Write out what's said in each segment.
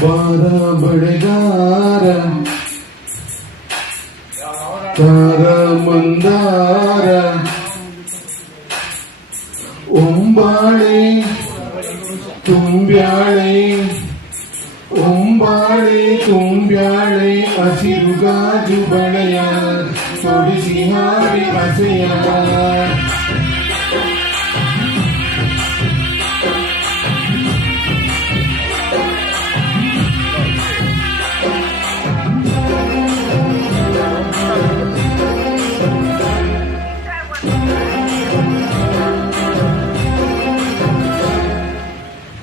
ಬಾರ ಬಳೆಗಾರ ತಾರ ಮಂದಾರ ಒಂಬಾಳೆ ತುಂಬ್ಯಾಳೆ ಒಂಬಾಳೆ ತುಂಬ್ಯಾಳೆ ಹಸಿರು ಗಾಜು ಬಳೆಯ ತೊಡಿಸಿ ಹಾಡಿ ಹಸೆಯ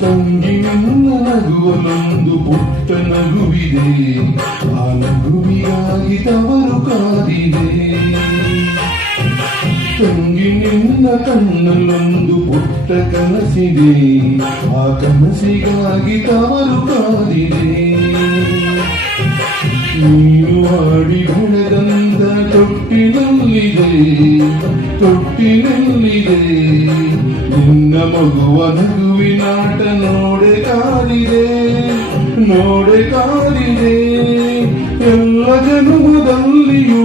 ತಂಗಿ ನನ್ನ ನಗುವನೊಂದು ಪುಟ್ಟ ನಗುವಿದೆ, ಆ ನಗುವಿಗಾಗಿ ತವರು ಕಾದಿದೆ. ತಂಗಿ ನಿನ್ನ ಕಣ್ಣಲ್ಲೊಂದು ಪುಟ್ಟ ಕನಸಿದೆ, ಆ ಕನಸಿಗಾಗಿ ತವರು ಕಾದಿದೆ. ನೀನು ಆಡಿ ಬೆಳೆದಂತ ತೊಟ್ಟಿನಲ್ಲಿದೆ ತೊಟ್ಟಿನಲ್ಲಿದೆ, ನಿನ್ನ ಮಗುವ ನಗುವಿನಾಟ ನೋಡೆ ಕಾದಿದೆ ನೋಡೆ ಕಾದಿದೆ. ಎಲ್ಲ ಜನ್ಮದಲ್ಲಿಯೂ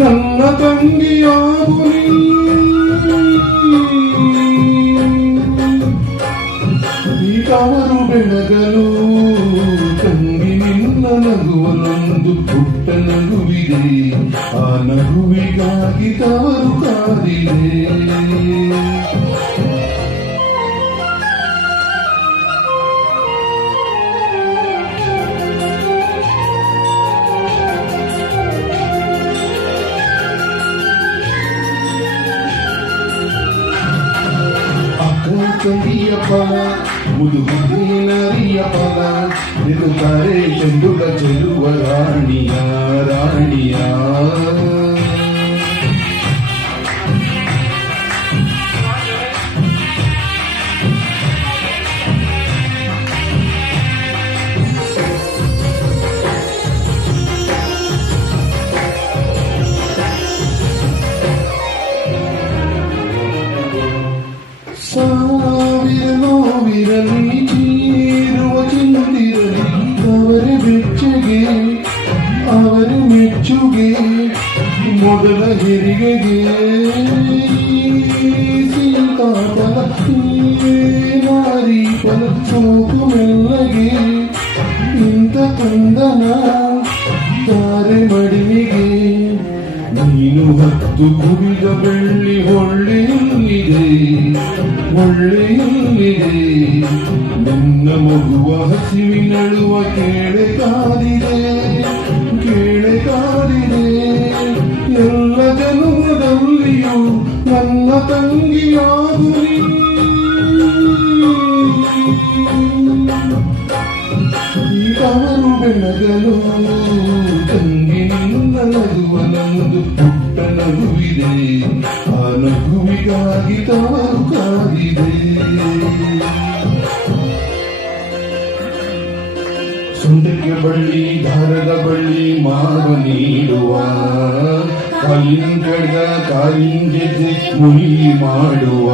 ನನ್ನ ತಂಗಿಯಾಗು ಈ ತವರು ಬೆಳಗಲು. ತಂಗಿ ನಿನ್ನ ನಗುವನೊಂದು ಪುಟ್ಟ ನಗುವಿದೆ, ಆ ನಗುವಿಗಾಗಿ ತವರು ಕಾದಿದೆ. ತಂಗಿಯ ಫಲ ಮುದುಗುದೇನರಿಯ ಫಲ, ನಿರುತ್ತಾರೆ ಚೆಂಡುಗ ಚೆಲುವ ರಾಣಿಯ ರಾಣಿಯ. ಸಾವಿರ ನೋವಿರಲಿ ಚೀರುವ ಚಿಂದಿರಲಿ, ಅವರ ಬೆಚ್ಚಗೆ ಅವರ ಮೆಚ್ಚುಗೆ ಮೊದಲ ಹೆರಿಗೆಗೆ ಸೀತಾಫಲ ನಾರಿ ಫಲ ಸೋಕು ಮೆಲ್ಲಗೆ ಇಂಥ ಕಂದನ ತಾರೆ ಮಡಿಗೆಗೆ. ನೀನು ಹತ್ತು ಕುಡಿದ ಬೆಳ್ಳಿ ಹೊಳ್ಳೆಯಲ್ಲಿದೆ ಒಳ್ಳೆಯಲ್ಲಿದೆ, ನನ್ನ ಮಗುವ ಹಸಿವಿನಳುವ ಕೇಳೆ ಕಾದಿದೆ ಕೇಳೆ ಕಾದಿದೆ. ಎಲ್ಲ ಜನ್ಮದಲ್ಲಿಯೂ ನನ್ನ ತಂಗಿಯಾಗು ಈ ತವರು ಬೆಳಗಲು. ತಂಗಿ ನಿನ್ನ ನಗುವನೊಂದು ಪುಟ್ಟ ನಗುವಿದೆ, ಆ ನಗುವಿಗಾಗಿ ತವರು ಕಾದಿದೆ. ಸುಂದರಿಯ ಬಳ್ಳಿ ದಾರದ ಬಳ್ಳಿ ಮಾವ ನೀಡುವ, ಕಾಲಿನ ಕಡೆದ ಕಾಲಿನ ಗೆಜ್ಜೆ ಮುಳಿ ಮಾಡುವ,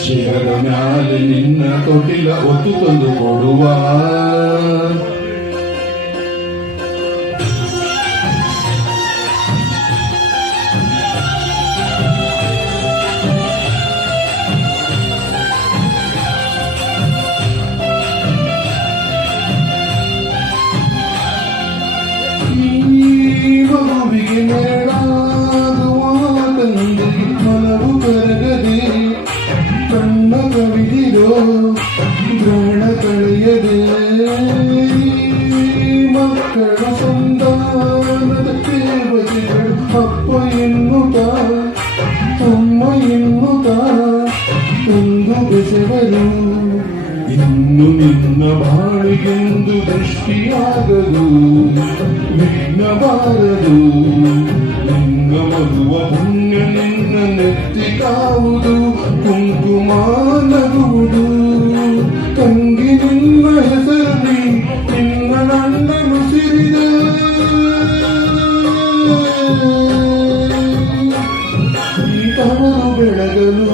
ಶಿರದ ಮ್ಯಾಲೆ ನಿನ್ನ ತೊಟ್ಟಿಲ ಒತ್ತು ತಂದು ಕೊಡುವ. ಮಗುವಿಗೆ ನೆರಳಾಗುವ ತಂದೆ ಮನವು ಕರಗದೆ, ಕಣ್ಣ ಕವಿದಿರೋ ಗ್ರಹಣ ಕಳೆಯದೆ. ಮಕ್ಕಳ ಸಂತಾನದ ಸೇವಕಗಳು ಅಪ್ಪ ಎನ್ನುತ್ತ ಅಮ್ಮ ಎನ್ನುತ್ತ ಒಂದು ಬೆಸವರು. ಇನ್ನು ನಿನ್ನ ಬಾಳಿಗೆಂದು ದೃಷ್ಟಿಯಾಗದು ವಿಘ್ನಬಾರದು, ನಿನ್ನ ಮಗುವ ಪುಣ್ಯ ನಿನ್ನ ನೆತ್ತಿ ಕಾವುದು ಕುಂಕುಮ ನಗುವುದು. ತಂಗಿ ನಿನ್ನ ಹೆಸರಲ್ಲಿ ನಿನ್ನ ನನ್ನನು ಸಿರಿದೆ, ಈ ತವರು ಬೆಳಗಲು.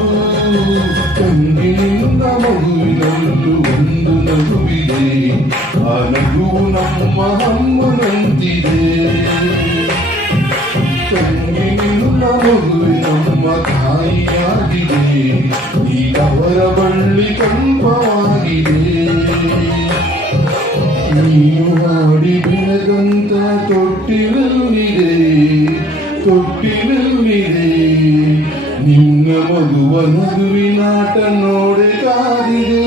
ತಂಗಿ ನಿನ್ನ ಮಗುವಿನಲ್ಲೂ ಒಂದು ನಗುವಿದೆ, ಆ ಆ ನಗುವು ನಮ್ಮ ಅಮ್ಮನಂತಿದೆ. ತಂಗಿ ನಿನ್ನ ಮದುವೆ ನಮ್ಮ ತಾಯಿಯಾಗಿದೆ, ಈಗವರ ಬಳ್ಳಿ ಕಂಪವಾಗಿದೆ. ನೀನು ಮಾಡಿ ಬೆಳೆದಂತ ತೊಟ್ಟಿಲಲ್ಲಿದೆ, ತೊಟ್ಟಿಲಲ್ಲಿದೆ ನಿನ್ನ ಮಗುವ ನಗುವಿನಾಟ ನೋಡೆ ಕಾದಿದೆ,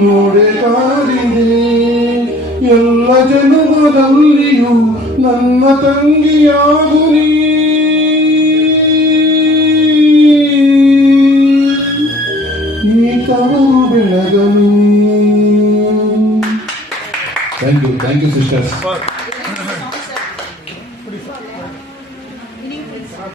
ನೋಡೆ ಕಾದಿದೆ. ಎಲ್ಲ ಜನ್ಮದಲ್ಲಿಯೂ ನನ್ನ ತಂಗಿಯಾಗು ನೀ. ಈ ತವರು ಬೆಳಗನು. Thank you sisters.